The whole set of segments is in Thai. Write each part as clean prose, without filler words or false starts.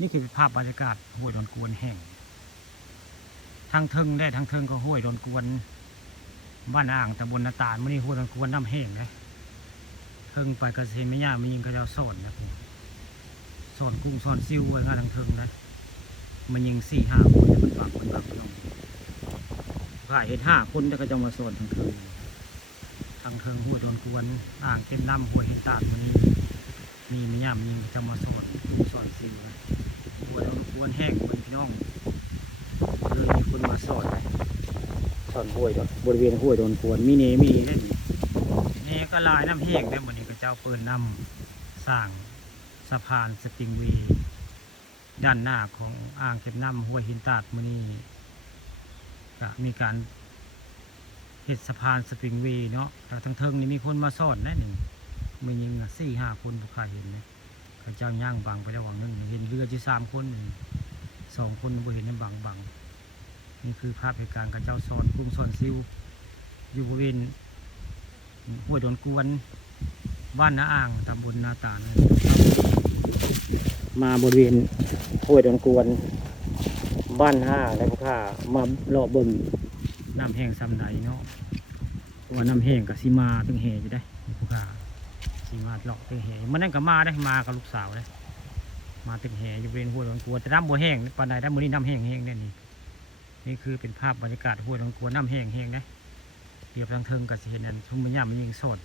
นี่คือภาพบรรยากาศห้วยดอนกวนแห้งทางเทิงได้ทางเทิงก็ห้วยดอนกวนบ้านอ่างตำบลนาตาลมื่อนี้ห้วยดอนกวนน้ำแห้งเลยเทิงไปกระเซ็นไม่ยากมียิงกระเจ้าสอนนะผมสอนกุ้งสอนซิวไว้งานทางเทิงนะมันยิง4-5 คนมันบักน้องผ่ายเห็น5 คนแต่ก็จะมาสอนทางเทิงห้วยดอนกวนอ่างเต็มน้ำห้วยเห็นตาดมันมีไม่ยากมียิงจะมาสอนซิวนะห้วยดอนกวนแห้งเหมือนพี่น้องเลยมีคนมาสอนห้วยดอนบริเวณห้วยดอนกวนมีเล่นนี่ก็ลายน้ำแห้งได้เหมือนนี้ก็เจ้าเปิดน้ำสร้างสะพานสปริงเวย์ด้านหน้าของอ่างเก็บน้ำห้วยหินตาดมือนี้ก็มีการเฮ็ดสะพานสปริงเวย์เนาะแต่ทางเทิงนี่มีคนมาสอนนะหนึ่งมือยิง4-5 คนผู้ค้าเห็นไหมเขาเจ้าย่างบังไประหว่างนึงเห็นเรือที่3 คน2 คนบ่เห็นในบังนี่คือภาพเหตุการณ์เขาเจ้าสอนกุ้งสอนซิวอยู่บริเวณห้วยดอนกวนบ้านนาอ่างตำบลนาตาลมาบริเวณห้วยดอนกวนบ้านห้าและผู้ค้ามาเลาะเบิ่งน้ำแห้งซ้ำใดเนาะว่าน้ำแห้งกับซีมาตึงเหจะได้ผู้ค้าซีมาเลาะตึงเหมันนั่นก็มาได้มากับลูกสาวเลยมาตึงเหอยู่บริเวณห้วยดอนกวนแต่น้ำบัวแห้งปานใดได้มื้อนี้น้ำแห้งเนี่ยนี่คือเป็นภาพบรรยากาศห้วยดอนกวนน้ำแห้งนะเดียบทางเทิงกับสิเห็นนั่นทุ่งมันย่ามันยิงสด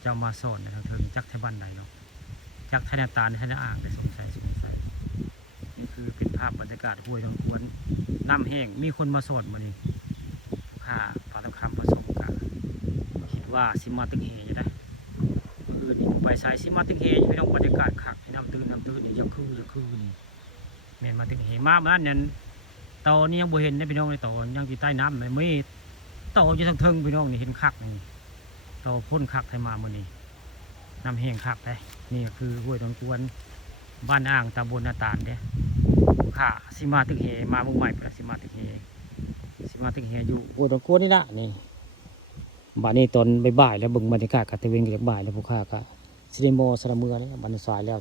เจ้ามาสอนทางเทิงจักไทบ้านใดเนาะจักไทนาตาในไทนาอ่างได้สงสัยนี่คือเป็นภาพบรรยากาศห้วยดอนกวนน้ำแห้งมีคนมาสอนมื้อนี้ค่าปลาตะคำผสมกันคิดว่าสิมาตึงเหอยู่ได้อื่นนี่ไปสายสิมาตึงเหอยู่พี่น้องบรรยากาศคักน้ำตื้นนี่จะคือนี่แม่นมาตึงเหมาบ้านนั้นตอนี้ยังบ่เห็นได้พี่น้องในตอยังอยู่ใต้น้ำเลยไม่ตออยู่ทางเทิงพี่น้องนี่เห็นคักนี่ตอพ่นคักไทยมามื้อนี้น้ำแห้งคักเลยนี่ก็คือห้วยดอนกวนบ้านอ่างตำบลนาตาลเด้ค่ะสิมาตึกเหมาเมื่อใหม่สิมาตึกเหอยู่ห้วยดอนกวนนี่ละนี่บ้านนี้ตอนบ่ายแล้วเบิ่งบรรยากาศกะตะเวนกับบ่ายแล้วพวกข้าก็สิได้มอสระเมือนี่บ้านสายแล้ว